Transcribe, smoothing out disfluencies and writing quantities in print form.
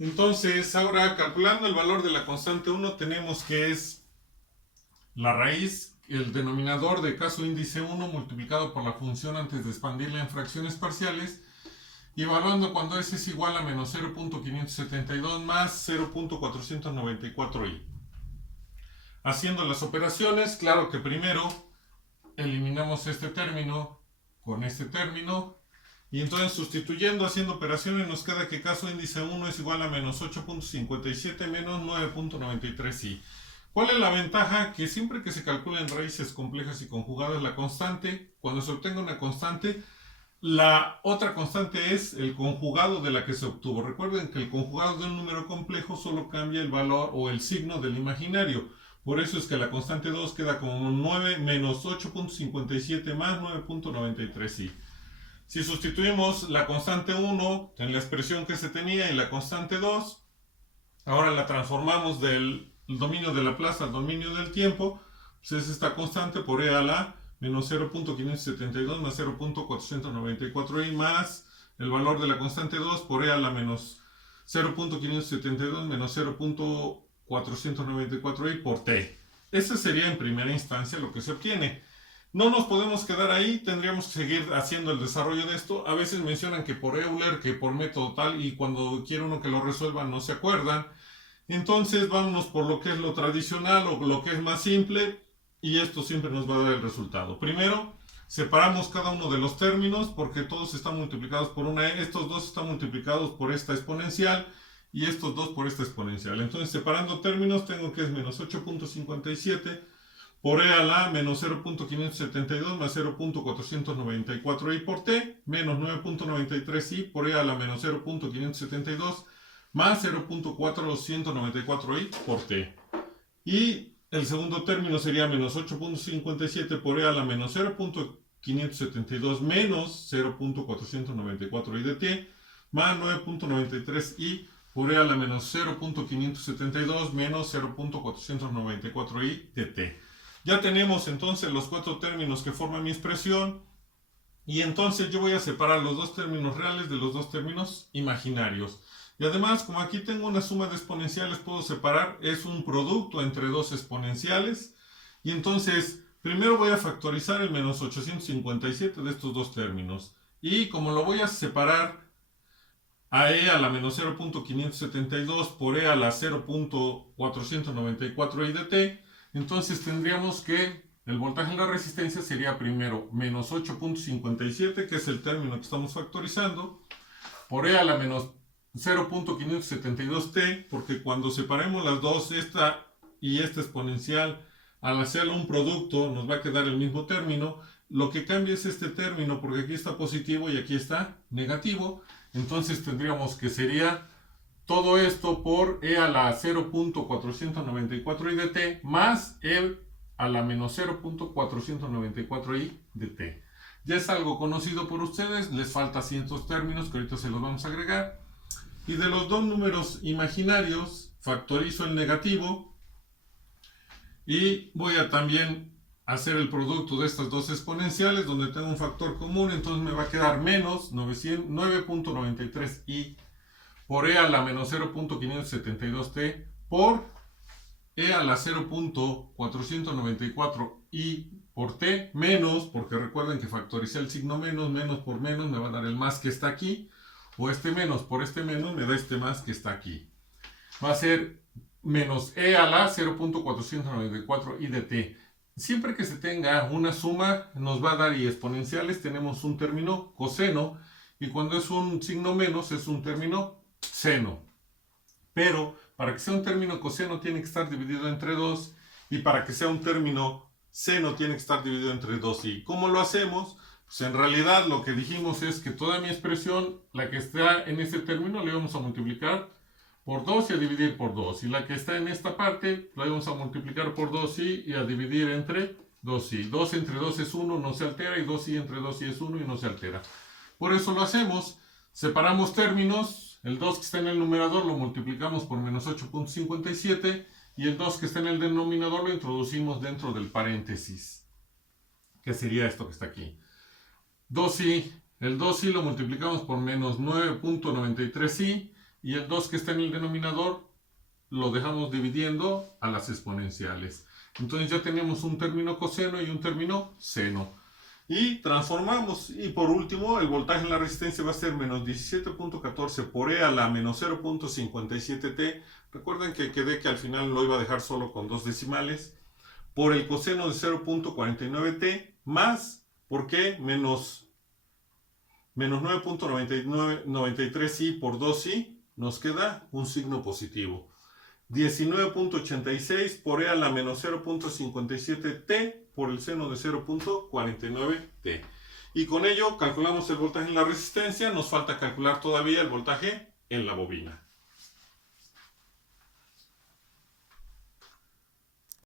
Entonces, ahora calculando el valor de la constante 1, tenemos que es la raíz, el denominador de caso índice 1 multiplicado por la función antes de expandirla en fracciones parciales, y evaluando cuando s es igual a menos 0.572 más 0.494i. Haciendo las operaciones, claro que primero eliminamos este término con este término, y entonces sustituyendo, haciendo operaciones, nos queda que caso índice 1 es igual a menos 8.57 menos 9.93i. ¿Cuál es la ventaja? Que siempre que se calculen raíces complejas y conjugadas, la constante, cuando se obtenga una constante, la otra constante es el conjugado de la que se obtuvo. Recuerden que el conjugado de un número complejo solo cambia el valor o el signo del imaginario. Por eso es que la constante 2 queda como 9 menos 8.57 más 9.93i. Si sustituimos la constante 1 en la expresión que se tenía y la constante 2, ahora la transformamos del dominio de la plaza al dominio del tiempo, pues es esta constante por e a la menos 0.572 más 0.494i más el valor de la constante 2 por e a la menos 0.572 menos 0.494i por t. Ese sería en primera instancia lo que se obtiene. No nos podemos quedar ahí, tendríamos que seguir haciendo el desarrollo de esto. A veces mencionan que por Euler, que por método tal, y cuando quiere uno que lo resuelva no se acuerdan. Entonces vámonos por lo que es lo tradicional o lo que es más simple, y esto siempre nos va a dar el resultado. Primero, separamos cada uno de los términos porque todos están multiplicados por una. Estos dos están multiplicados por esta exponencial y estos dos por esta exponencial. Entonces, separando términos, tengo que es menos 8.57 por e a la menos 0.572 más 0.494i por t, menos 9.93i por e a la menos 0.572 más 0.494i por t. Y el segundo término sería menos 8.57 por e a la menos 0.572 menos 0.494i de t, más 9.93i por e a la menos 0.572 menos 0.494i de t. Ya tenemos entonces los cuatro términos que forman mi expresión, y entonces yo voy a separar los dos términos reales de los dos términos imaginarios. Y además, como aquí tengo una suma de exponenciales, puedo separar, es un producto entre dos exponenciales, y entonces primero voy a factorizar el menos 857 de estos dos términos, y como lo voy a separar a e a la menos 0.572 por e a la 0.494i de t, entonces tendríamos que el voltaje en la resistencia sería primero menos 8.57, que es el término que estamos factorizando, por e a la menos 0.572t, porque cuando separemos las dos, esta y esta exponencial, al hacerlo un producto, nos va a quedar el mismo término. Lo que cambia es este término, porque aquí está positivo y aquí está negativo. Entonces tendríamos que sería todo esto por e a la 0.494i de t más e a la menos 0.494i de t. Ya es algo conocido por ustedes, les falta ciertos términos que ahorita se los vamos a agregar. Y de los dos números imaginarios, factorizo el negativo y voy a también hacer el producto de estas dos exponenciales donde tengo un factor común. Entonces me va a quedar menos 9.93i por e a la menos 0.572t por e a la 0.494i por t menos, porque recuerden que factoricé el signo menos, menos por menos me va a dar el más que está aquí, o este menos por este menos me da este más que está aquí. Va a ser menos e a la 0.494i de t. Siempre que se tenga una suma nos va a dar, y exponenciales tenemos un término coseno, y cuando es un signo menos es un término seno. Pero para que sea un término coseno tiene que estar dividido entre 2, y para que sea un término seno tiene que estar dividido entre 2. ¿Y cómo lo hacemos? Pues en realidad lo que dijimos es que toda mi expresión, la que está en este término, le vamos a multiplicar por 2 y a dividir por 2. Y la que está en esta parte, la vamos a multiplicar por 2i y a dividir entre 2i. 2 entre 2 es 1, no se altera, y 2i entre 2i es 1 y no se altera. Por eso lo hacemos. Separamos términos. El 2 que está en el numerador lo multiplicamos por menos 8.57, y el 2 que está en el denominador lo introducimos dentro del paréntesis, que sería esto que está aquí. 2i, el 2i lo multiplicamos por menos 9.93i, y el 2 que está en el denominador lo dejamos dividiendo a las exponenciales. Entonces ya tenemos un término coseno y un término seno. Y transformamos. Y por último, el voltaje en la resistencia va a ser menos 17.14 por E a la menos 0.57T. Recuerden que quedé que al final lo iba a dejar solo con dos decimales. Por el coseno de 0.49T más, ¿por qué? Menos 9.93i por 2i, nos queda un signo positivo. 19.86 por E a la menos 0.57T por el seno de 0.49T. Y con ello calculamos el voltaje en la resistencia. Nos falta calcular todavía el voltaje en la bobina.